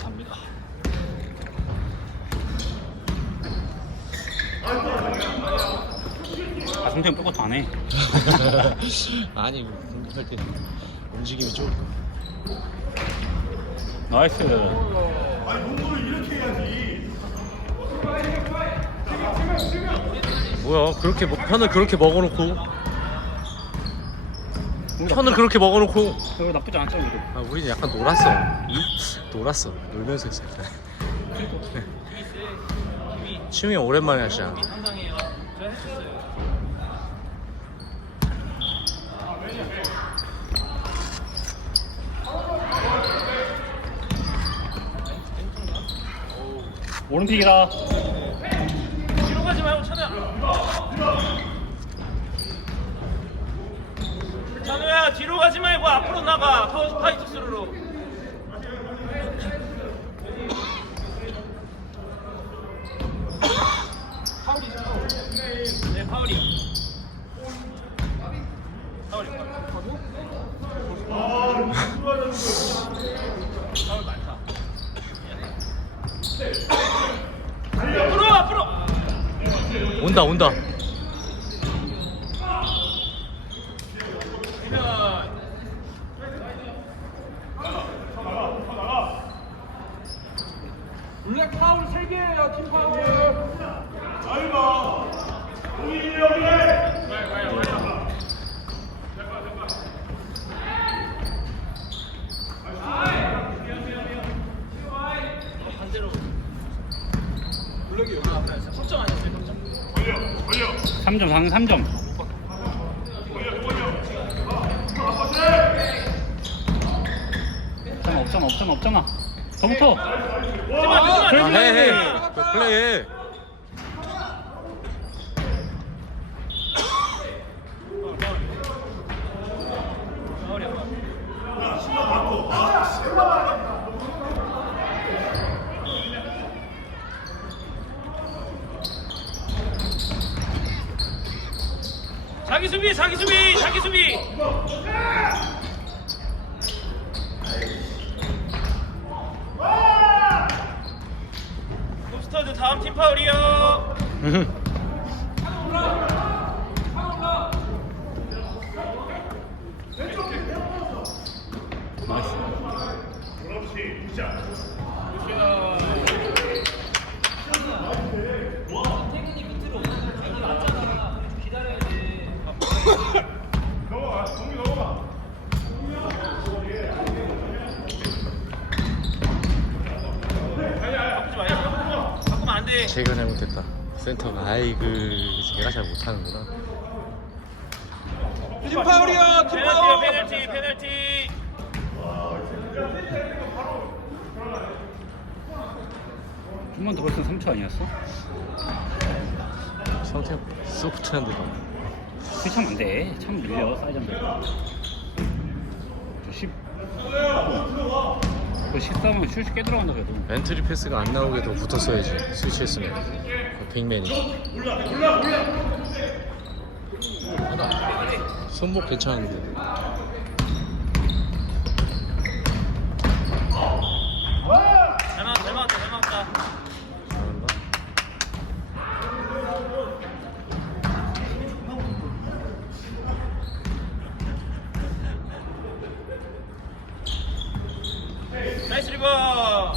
감사합니다. 아, 성태형 빼고도 안 해. 아니 공격할 때 움직임이 좀 나이스. 뭐야 그렇게 편을 그렇게 먹어놓고 편을 그렇게 먹어놓고 이거 나쁘지 않죠, 우리도. 아 우리는 약간 놀았어. 놀았어. 놀면서 했어. 취미 오랜만에 하시잖아. 오른픽이다. 뒤로 가지 말고 찬우야. 찬우야 뒤로 가지 말고 앞으로 나가. 파이트 스루로. 파울이죠. 네 파울이. 파울 많다. 앞으로. 온다. 블랙 파울 3개예요. 팀 파울. 반대로. 블랙이 여기 앞에 석점 아니었어요? 석점. 3점, 당 3점. 없잖아. 더 붙어. 해. 플레이해. 자기 수비. 롭스터즈 다음 팀 파울이요. 바꾸면 안 돼. 제가 잘못했다. 센터가 아이고 제가 잘 못하는구나. 팀 파울이요. 팀 파울. 페널티. 좀만 더 벌써 3초 아니었어? 성태 소프트한데도 참 안 돼. 참 밀려, 사이즈인데. 저 10. 그 13은 슛이 꽤 들어간다, 그래도. 엔트리 패스가 안 나오게 더 붙었어야지. 스위치했으면 빅맨이. 손목 괜찮은데. 잘 맞았다. 잘한다. 나이스 리버.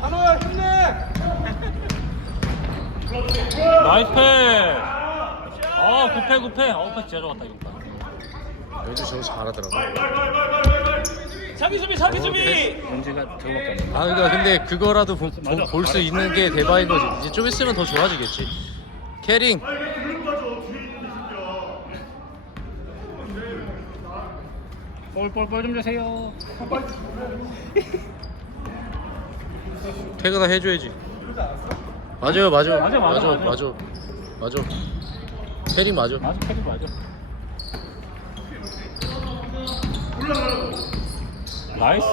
찬호야 힘내. 나이스 패스! 굿패. 패스 진짜 좋았다, 이거. 요즘 저거 잘하더라고. 자기 수비. 문제가 저거밖에 안 돼. 아 그러니까 근데 그거라도 볼 수 있는 게 대박인 거지. 이제 좀 있으면 더 좋아지겠지. 캐링. 볼 좀 주세요. 퇴근을 해줘야지. 맞아. 캐링 맞아. 맞아, 패스 맞아. 나이스.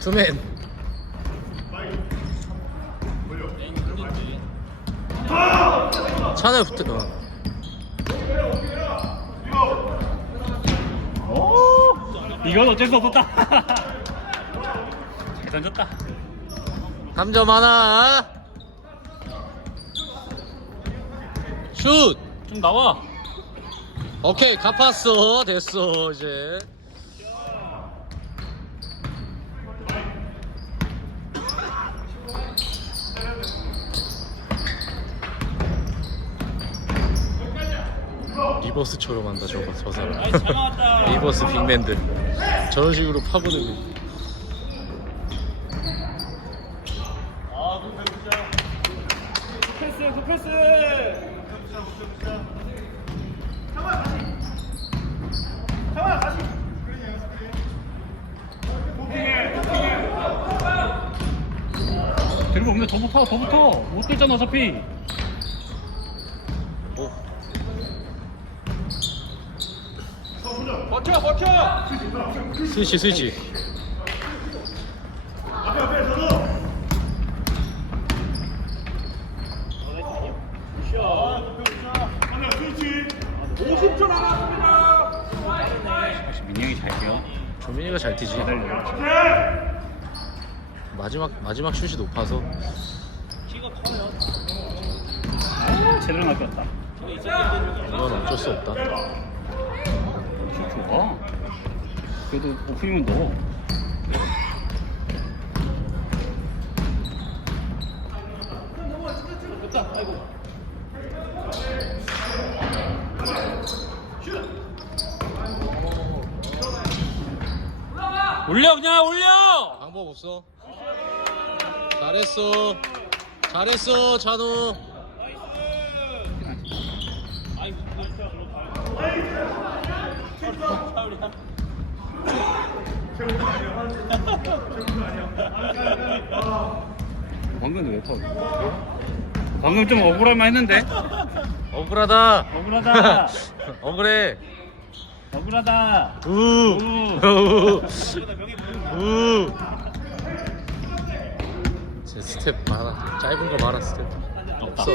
투맨. 차에 붙어. 오. 이건 어쩔 수 없었다. 잘 던졌다. 3점 하나. 슛. 좀 나와. 오케이, 갚았어. 됐어 이제. 리버스처럼 한다 저거 저 사람. 나이스 잘 나왔다. 리버스 빅맨들 저런 식으로 파고들고. 패스 굿패스. 데리고 오면 더 붙어, 더 붙어. 못 들잖아, 어차피. 오. 버텨. 스위치. 역시 민영이 잘 뛰어. 조민이가 잘 뛰지. 기다려. 마지막 슛이 높아서. 제대로 맡겼다. 이건 어쩔 수 없다. 슛 좋아. 그래도 오프닝은 넣어. 올려 그냥 올려. 방법 없어. 잘했어 찬우. 방금 왜 파울? 방금 좀 억울할만 했는데. 억울하다. 억울하다. 억울해. 억울하다. 우. 제 스텝 많아. 짧은 거 많아 스텝. 없다. 없어.